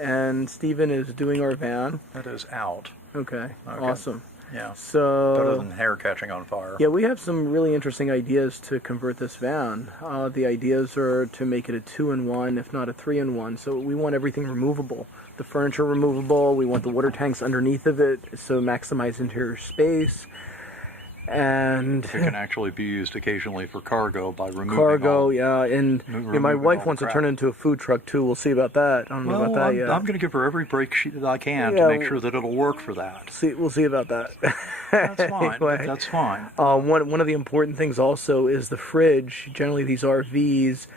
and Stephen is doing our van. That is out. Okay. Awesome. Yeah. So better than hair catching on fire. yeah, we have some really interesting ideas to convert this van. The ideas are to make it a 2-in-1, if not a 3-in-1. So we want everything removable. The furniture removable. We want the water tanks underneath of it, so maximize interior space. And it can actually be used occasionally for cargo by removing cargo, all, yeah. And my wife wants to turn it into a food truck too. We'll see about that. I don't know about that yet. I'm going to give her every break that I can to make sure that it'll work for that. We'll see about that. That's fine. Anyway, that's fine. One of the important things also is the fridge. Generally, these RVs,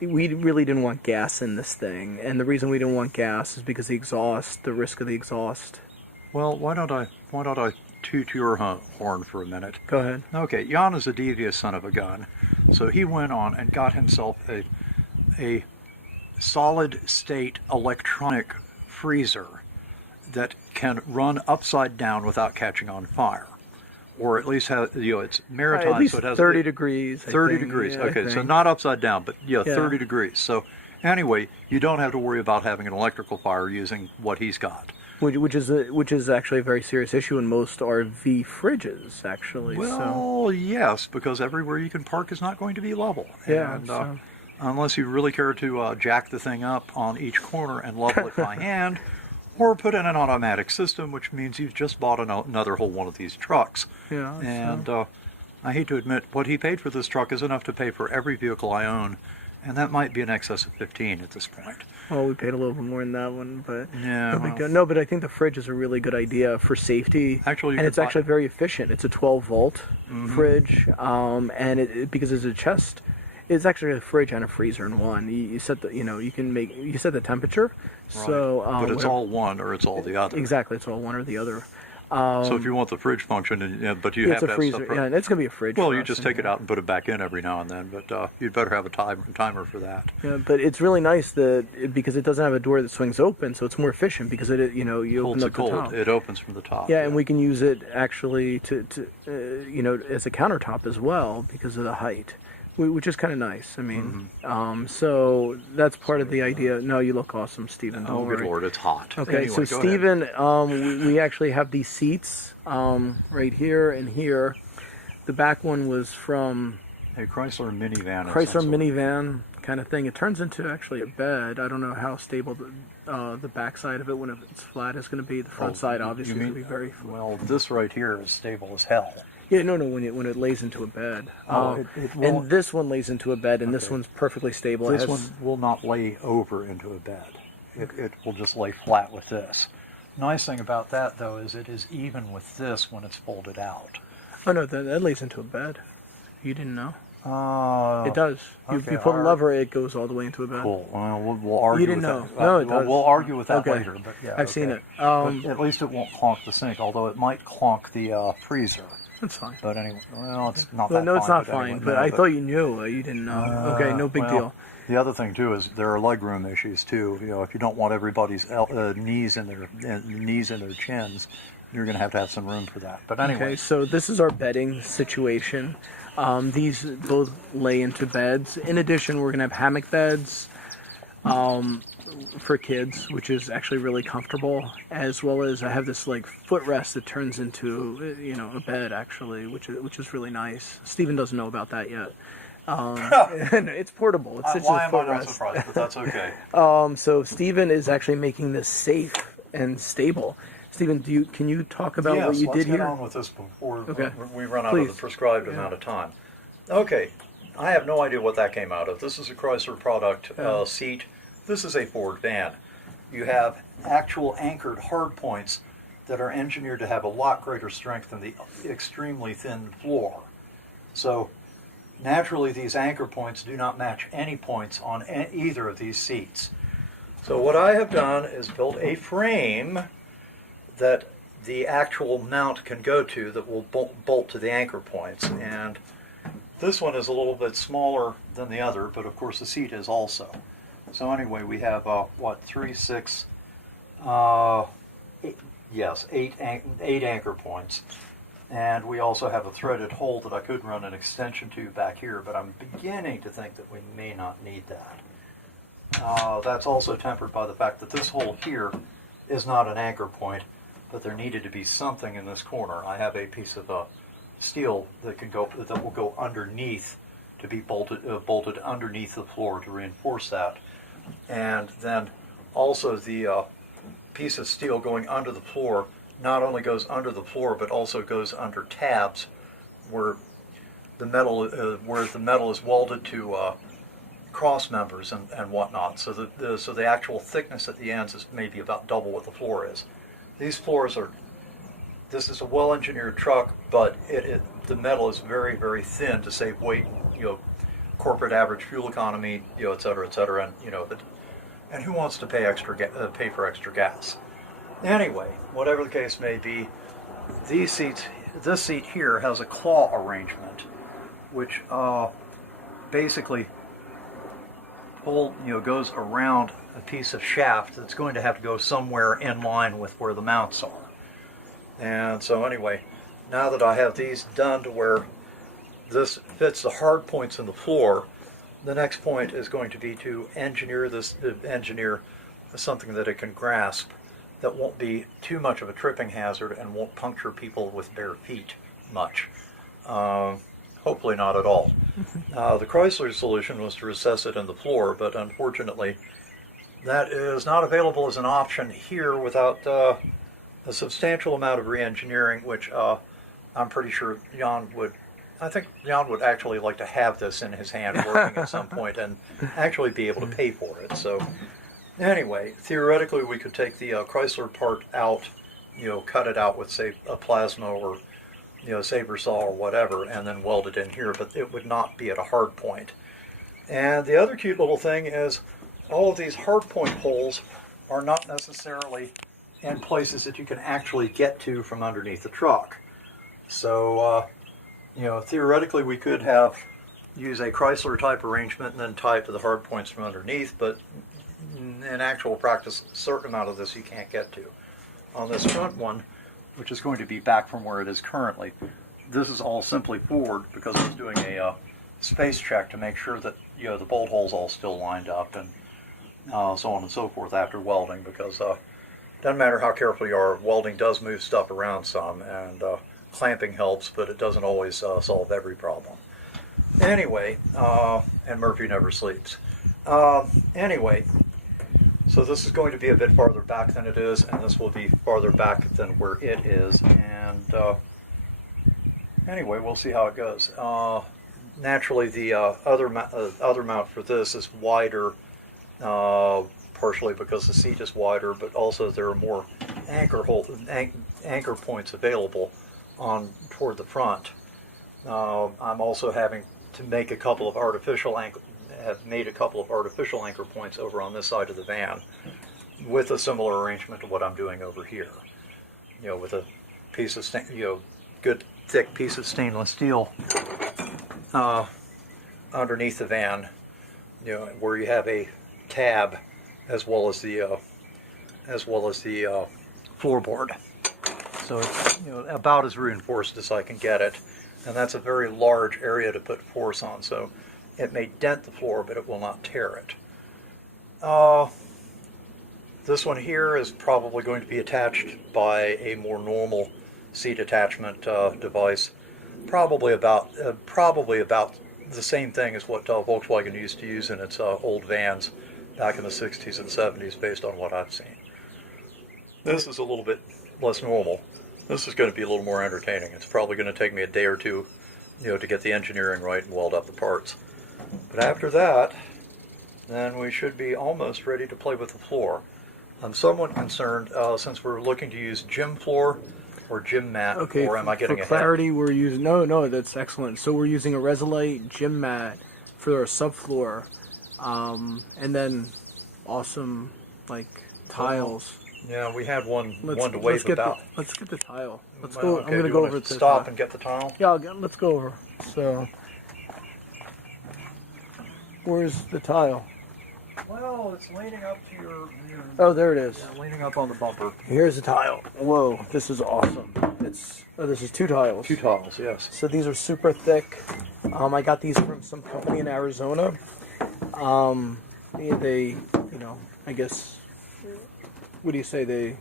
we really didn't want gas in this thing, and the reason we didn't want gas is because the risk of the exhaust. Well, why don't I toot your horn for a minute? Go ahead. Okay, Jan is a devious son of a gun, so he went on and got himself a solid state electronic freezer that can run upside down without catching on fire, or at least have, it's maritime, at least so it has 30 degrees. 30 degrees. Okay, so not upside down, but 30 degrees. So anyway, you don't have to worry about having an electrical fire using what he's got. Which is actually a very serious issue in most RV fridges, actually. Well, yes, because everywhere you can park is not going to be level. Yeah. And, unless you really care to jack the thing up on each corner and level it by hand, or put in an automatic system, which means you've just bought another whole one of these trucks. Yeah. And I hate to admit, what he paid for this truck is enough to pay for every vehicle I own, and that might be in excess of 15 at this point. Well, we paid a little bit more than that one, but yeah, no big deal. No, but I think the fridge is a really good idea for safety. Actually, and it's actually very efficient. It's a 12-volt fridge, and because it's a chest, it's actually a fridge and a freezer in one. You set the, you set the temperature. Right. So, but it's all one or it's all the other. Exactly, it's all one or the other. So if you want the fridge function, but you have to have freezer. Stuff yeah, it's going to be a fridge. Well, you just take it out and put it back in every now and then, but you'd better have a timer for that. Yeah, but it's really nice because it doesn't have a door that swings open, so it's more efficient because you open up the top. It opens from the top. Yeah, and we can use it actually to as a countertop as well because of the height, which is kind of nice. I mean, so that's part of the idea. No, you look awesome, Stephen. Oh, good Lord, it's hot. Okay, anyway, so Stephen, we actually have these seats right here and here. The back one was from a Chrysler minivan. Chrysler minivan kind of thing. It turns into actually a bed. I don't know how stable the back side of it when it's flat is going to be. The front side obviously is going to be very flat. Well, this right here is stable as hell. Yeah, no, when it lays into a bed. And this one lays into a bed, and this one's perfectly stable. This one will not lay over into a bed. It will just lay flat with this. Nice thing about that, though, is it is even with this when it's folded out. Oh, no, that lays into a bed. You didn't know? It does. Okay, you pull a lever, it goes all the way into a bed. Cool. Well, we'll argue you didn't with know. that. No, it does. We'll argue with that okay. later. But yeah, I've seen it. But at least it won't clonk the sink, although it might clonk the freezer. That's fine. But anyway, well, it's not well, that no, fine. It's not fine, anyway, but I thought you knew. You didn't know. Okay, no big deal. The other thing, too, is there are legroom issues, too. If you don't want everybody's knees in their chins, you're going to have some room for that. But anyway. Okay, so this is our bedding situation. These both lay into beds. In addition, we're going to have hammock beds for kids, which is actually really comfortable, as well as I have this footrest that turns into a bed actually, which is really nice. Stephen doesn't know about that yet. And it's portable. It's just why a am I not footrest. surprised? But that's okay. So Stephen is actually making this safe and stable. Stephen, can you talk about what you did here? Yes, let's get on with this before we run out Please. of the prescribed amount of time. Okay, I have no idea what that came out of. This is a Chrysler product seat. This is a Ford van. You have actual anchored hard points that are engineered to have a lot greater strength than the extremely thin floor. So naturally, these anchor points do not match any points on either of these seats. So what I have done is built a frame that the actual mount can go to that will bolt to the anchor points. And this one is a little bit smaller than the other, but of course the seat is also. So anyway, we have, 8 anchor points. And we also have a threaded hole that I could run an extension to back here, but I'm beginning to think that we may not need that. that's also tempered by the fact that this hole here is not an anchor point, but there needed to be something in this corner. I have a piece of steel that will go underneath to be bolted underneath the floor to reinforce that, and then also the piece of steel going under the floor not only goes under the floor but also goes under tabs where the metal is welded to cross members and whatnot, so the actual thickness at the ends is maybe about double what the floor is. These floors are. This is a well-engineered truck, but the metal is very, very thin to save weight. Corporate average fuel economy, et cetera, and and who wants to pay pay for extra gas? Anyway, whatever the case may be, this seat here has a claw arrangement, which basically goes around a piece of shaft that's going to have to go somewhere in line with where the mounts are. And so anyway, now that I have these done to where this fits the hard points in the floor, the next point is going to be to engineer something that it can grasp that won't be too much of a tripping hazard and won't puncture people with bare feet much. Hopefully not at all. The Chrysler solution was to recess it in the floor, but unfortunately that is not available as an option here without a substantial amount of re-engineering, which I'm pretty sure I think Jan would actually like to have this in his hand working at some point and actually be able to pay for it. So anyway, theoretically we could take the Chrysler part out, cut it out with, say, a plasma or saber saw or whatever, and then weld it in here, but it would not be at a hard point. And the other cute little thing is all of these hard point holes are not necessarily in places that you can actually get to from underneath the truck. So theoretically we could use a Chrysler type arrangement and then tie it to the hard points from underneath, but in actual practice a certain amount of this you can't get to. On this front one, which is going to be back from where it is currently, this is all simply forward because I was doing a space check to make sure that the bolt holes all still lined up and so on and so forth after welding, because doesn't matter how careful you are, welding does move stuff around some, and clamping helps, but it doesn't always solve every problem. Anyway, and Murphy never sleeps. Anyway, so this is going to be a bit farther back than it is, and this will be farther back than where it is, and anyway, we'll see how it goes. Naturally, the other mount for this is wider, partially because the seat is wider, but also there are more anchor points available toward the front. I'm also having to make a couple of artificial anchor points over on this side of the van, with a similar arrangement to what I'm doing over here. With a piece of good thick piece of stainless steel underneath the van, where you have a tab as well as the floorboard. So it's about as reinforced as I can get it, and that's a very large area to put force on. So it may dent the floor, but it will not tear it. This one here is probably going to be attached by a more normal seat attachment device, probably about the same thing as what Volkswagen used to use in its old vans back in the 60s and 70s, based on what I've seen. This is a little bit less normal. This is going to be a little more entertaining. It's probably going to take me a day or two, to get the engineering right and weld up the parts. But after that, then we should be almost ready to play with the floor. I'm somewhat concerned, since we're looking to use gym floor or gym mat, Okay, or am I getting for ahead? clarity, we're using no, that's excellent. So we're using a Resolite gym mat for our subfloor, and then awesome tiles. Yeah, we had one to Let's wave about. Let's get the tile. Let's Well, go. okay, I'm gonna do go you over want to to stop and get the tile? Yeah, let's go over. So, where's the tile? Well, it's leaning up to your Oh, there it is. leaning up on the bumper. Here's the tile. Whoa, this is awesome. This is two tiles. Two tiles, yes. So these are super thick. I got these from some company in Arizona. they, I guess, what do you say? They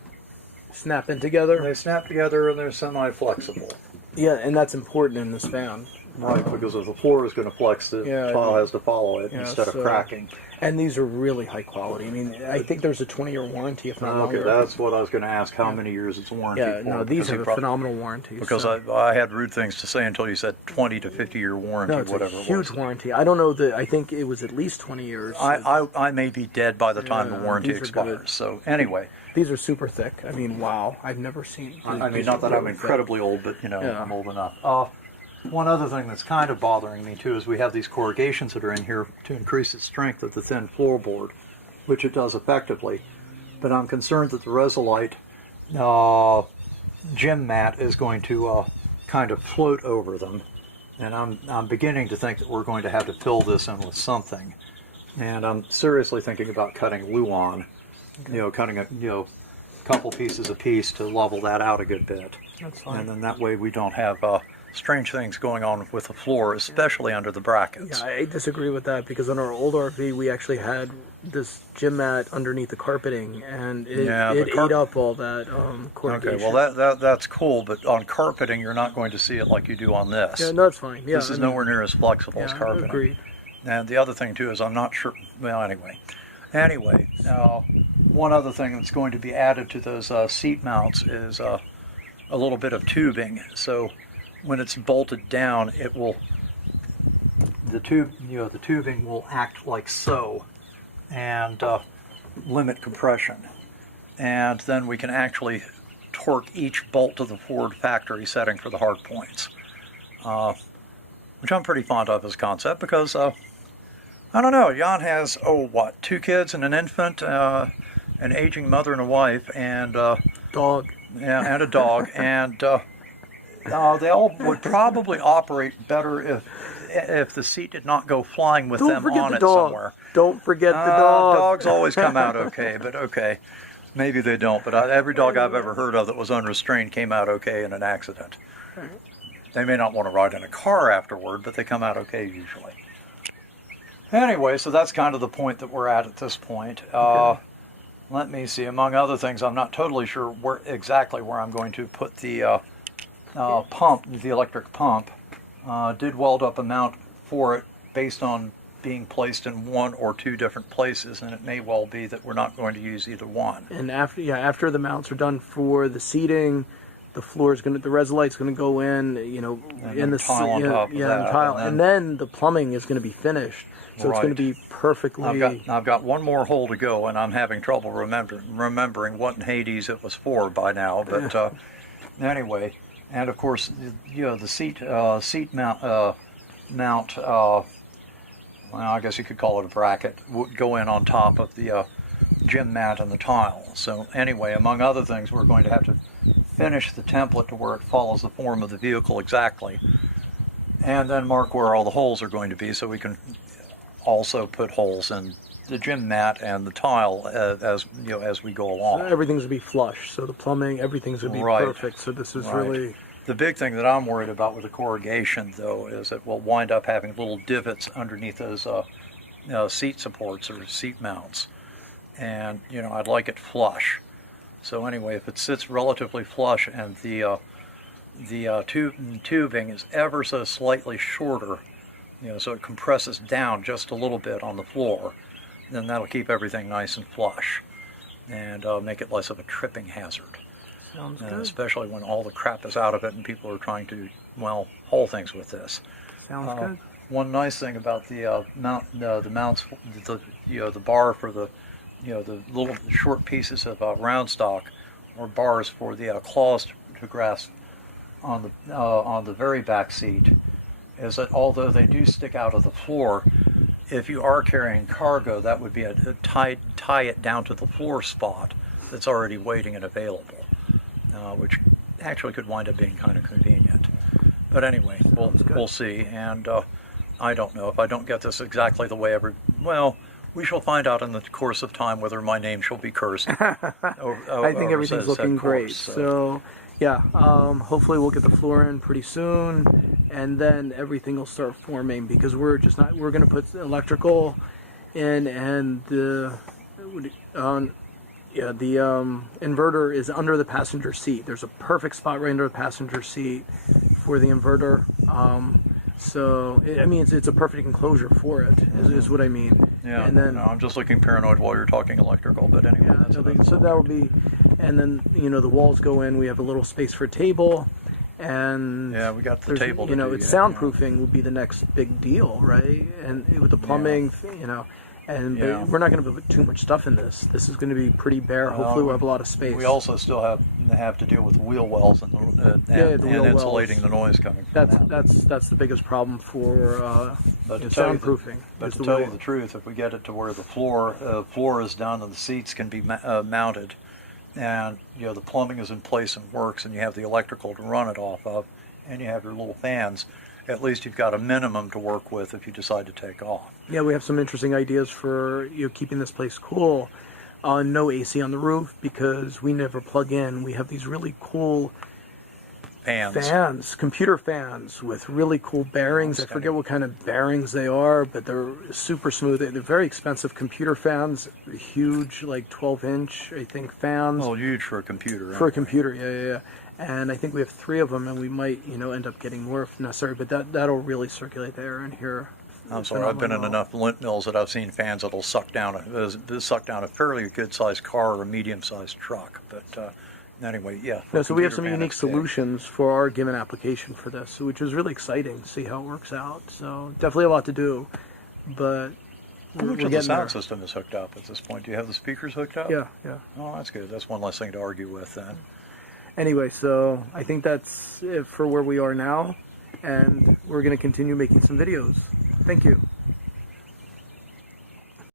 snap in together. They snap together and they're semi-flexible. Yeah, and that's important in this van. Right, because if the floor is going to flex, the tile has to follow it instead of cracking. And these are really high quality. I mean, I think there's a 20-year warranty, if not longer. Okay, that's what I was going to ask, how many years it's warranty for. No, these have a phenomenal warranty. Because I had rude things to say until you said 20 to 50-year warranty, no, it's whatever a it huge was. warranty. I don't know I think it was at least 20 years. I may be dead by the time the warranty these are expires. good. So anyway. These are super thick. I mean, wow. I've never seen... I mean, not that I'm incredibly old, but, I'm old enough. One other thing that's kind of bothering me, too, is we have these corrugations that are in here to increase the strength of the thin floorboard, which it does effectively. But I'm concerned that the Resolite gym mat is going to kind of float over them. And I'm beginning to think that we're going to have to fill this in with something. And I'm seriously thinking about cutting Luan, cutting a couple pieces apiece to level that out a good bit. That's fine. And then that way we don't have strange things going on with the floor, especially under the brackets. Yeah, I disagree with that because on our old RV we actually had this gym mat underneath the carpeting, and it ate up all that corrugation. Okay, well that's cool, but on carpeting you're not going to see it like you do on this. Yeah, no, that's fine. Yeah, this is nowhere near as flexible as carpeting. Agreed. And the other thing too is I'm not sure. Well, anyway, one other thing that's going to be added to those seat mounts is a little bit of tubing. So when it's bolted down, the tubing will act like so, and limit compression. And then we can actually torque each bolt to the Ford factory setting for the hard points, which I'm pretty fond of as a concept because, I don't know, Jan has, 2 kids and an infant, an aging mother and a wife, and dog. Yeah, and a dog, and they all would probably operate better if the seat did not go flying with them on it somewhere. Don't forget the dog. Dogs always come out okay, but okay. Maybe they don't, but every dog I've ever heard of that was unrestrained came out okay in an accident. They may not want to ride in a car afterward, but they come out okay usually. Anyway, so that's kind of the point that we're at this point. Let me see. Among other things, I'm not totally sure exactly where I'm going to put the pump, the electric pump. Did weld up a mount for it based on being placed in 1 or 2 different places, and it may well be that we're not going to use either one. And after the mounts are done for the seating, the Resolite's going to go in, in the tile on top of that, the tile, and then the plumbing is going to be finished. So it's going to be perfectly... I've got one more hole to go, and I'm having trouble remembering what in Hades it was for by now. But anyway, and of course, the seat mount. Well, I guess you could call it a bracket. Would go in on top of the gym mat and the tile. So anyway, among other things, we're going to have to finish the template to where it follows the form of the vehicle exactly, and then mark where all the holes are going to be, so we can also put holes in the gym mat and the tile as we go along. So everything's going to be flush, so the plumbing, everything's going to be perfect. So this is really... The big thing that I'm worried about with the corrugation, though, is that we'll wind up having little divots underneath those seat supports or seat mounts. And, I'd like it flush. So anyway, if it sits relatively flush and the tubing is ever so slightly shorter, so it compresses down just a little bit on the floor, then that'll keep everything nice and flush and make it less of a tripping hazard. Sounds good. Especially when all the crap is out of it and people are trying to, haul things with this. Sounds good. One nice thing about the mounts, the bar for the little short pieces of round stock or bars for the claws to grasp on the very back seat, is that although they do stick out of the floor, if you are carrying cargo, that would be a tie it down to the floor spot that's already waiting and available, which actually could wind up being kind of convenient. But anyway, we'll see, and I don't know if I don't get this exactly the way we shall find out in the course of time whether my name shall be cursed. I think everything's looking great. So yeah, hopefully we'll get the floor in pretty soon, and then everything will start forming, because we're going to put electrical in, and the inverter is under the passenger seat. There's a perfect spot right under the passenger seat for the inverter. I mean, it's a perfect enclosure for it, is what I mean. Yeah, and then, no, I'm just looking paranoid while you're talking electrical, but anyway. yeah, That's no, about so that would be, and then, the walls go in, we have a little space for a table, and yeah, we got the there's, table to do it's yet, soundproofing would be the next big deal, right? And with the plumbing, and Yeah. but we're not going to put too much stuff in this. This is going to be pretty bare. Well, Hopefully we'll have a lot of space. We also still have to deal with wheel wells and the wheel insulating wells. the noise coming from that. That's the biggest problem for But to tell you the- soundproofing. But is to the tell wheel- you the truth, if we get it to where the floor is down and the seats can be mounted, and the plumbing is in place and works, and you have the electrical to run it off of, and you have your little fans, at least you've got a minimum to work with if you decide to take off. Yeah, we have some interesting ideas for keeping this place cool. No AC on the roof because we never plug in. We have these really cool fans, computer fans with really cool bearings. I forget what kind of bearings they are, but they're super smooth. They're very expensive computer fans, huge, like 12-inch, I think, fans. Well, huge for a computer. For a computer, yeah. And I think we have 3 of them, and we might, end up getting more if necessary. But that'll really circulate the air in here. I'm sorry, I've been in enough lint mills that I've seen fans that'll suck down a fairly good-sized car or a medium-sized truck. But anyway, yeah. No, so we have some computer fan, unique it's big. solutions for our given application for this, which is really exciting to see how it works out. So definitely a lot to do, but How we're much of the getting sound there. system is hooked up at this point? Do you have the speakers hooked up? Yeah. Oh, that's good. That's one less thing to argue with then. Anyway, so I think that's it for where we are now, and we're going to continue making some videos. Thank you.